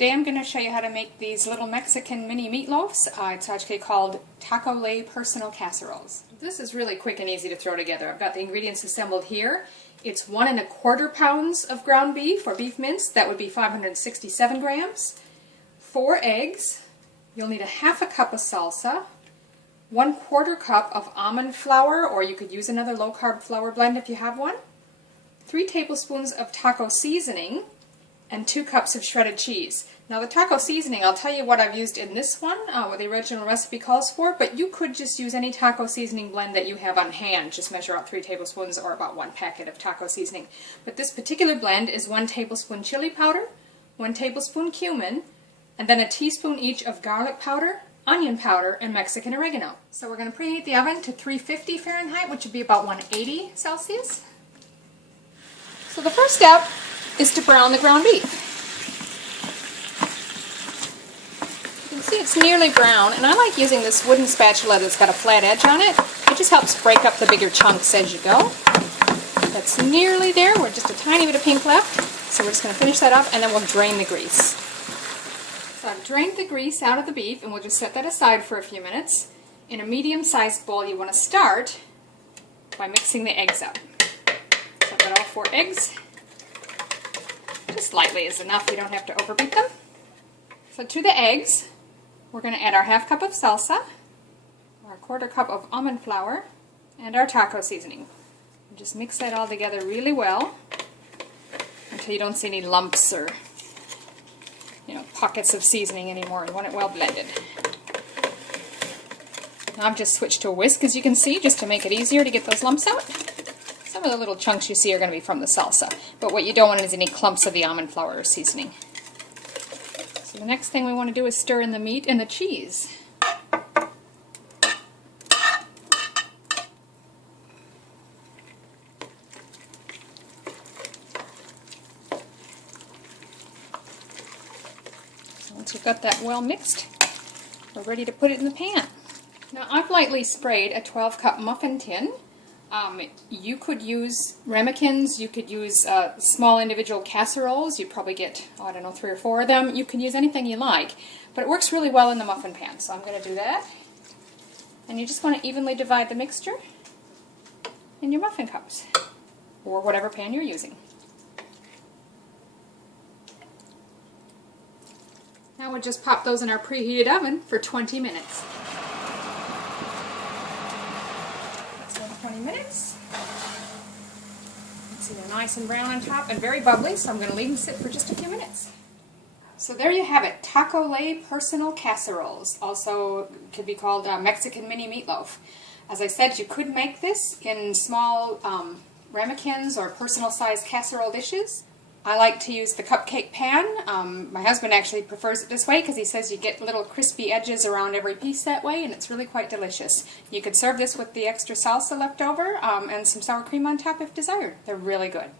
Today I'm going to show you how to make these little Mexican mini meatloafs. It's actually called Tac-ole personal casseroles. This is really quick and easy to throw together. I've got the ingredients assembled here. It's 1 1/4 pounds of ground beef or beef mince. That would be 567 grams. 4 eggs. You'll need a 1/2 cup of salsa. 1/4 cup of almond flour, or you could use another low-carb flour blend if you have one. 3 tablespoons of taco seasoning. And 2 cups of shredded cheese. Now the taco seasoning, I'll tell you what I've used in this one, what the original recipe calls for, but you could just use any taco seasoning blend that you have on hand. Just measure out 3 tablespoons or about 1 packet of taco seasoning. But this particular blend is 1 tablespoon chili powder, 1 tablespoon cumin, and then a teaspoon each of garlic powder, onion powder, and Mexican oregano. So we're going to preheat the oven to 350 Fahrenheit, which would be about 180 Celsius. So the first step is to brown the ground beef. You can see it's nearly brown, and I like using this wooden spatula that's got a flat edge on it. It just helps break up the bigger chunks as you go. That's nearly there. We're just a tiny bit of pink left, so we're just going to finish that up, and then we'll drain the grease. So I've drained the grease out of the beef, and we'll just set that aside for a few minutes. In a medium-sized bowl, you want to start by mixing the eggs up. So I've got all 4 eggs. Just lightly is enough, you don't have to overbeat them. So to the eggs, we're going to add our 1/2 cup of salsa, our 1/4 cup of almond flour, and our taco seasoning. And just mix that all together really well until you don't see any lumps or pockets of seasoning anymore. You want it well blended. Now I've just switched to a whisk, as you can see, just to make it easier to get those lumps out. Some of the little chunks you see are going to be from the salsa, but what you don't want is any clumps of the almond flour or seasoning. So the next thing we want to do is stir in the meat and the cheese. So once you've got that well mixed, we're ready to put it in the pan. Now I've lightly sprayed a 12-cup muffin tin. You could use ramekins, you could use small individual casseroles. You'd probably get, 3 or 4 of them. You can use anything you like, but it works really well in the muffin pan, so I'm going to do that. And you just want to evenly divide the mixture in your muffin cups, or whatever pan you're using. Now we'll just pop those in our preheated oven for 20 minutes. 20 minutes. You can see they're nice and brown on top and very bubbly, so I'm going to leave them sit for just a few minutes. So there you have it, Tac-ole personal casseroles. Also could be called Mexican mini meatloaf. As I said, you could make this in small ramekins or personal sized casserole dishes. I like to use the cupcake pan. My husband actually prefers it this way because he says you get little crispy edges around every piece that way, and it's really quite delicious. You could serve this with the extra salsa left over and some sour cream on top if desired. They're really good.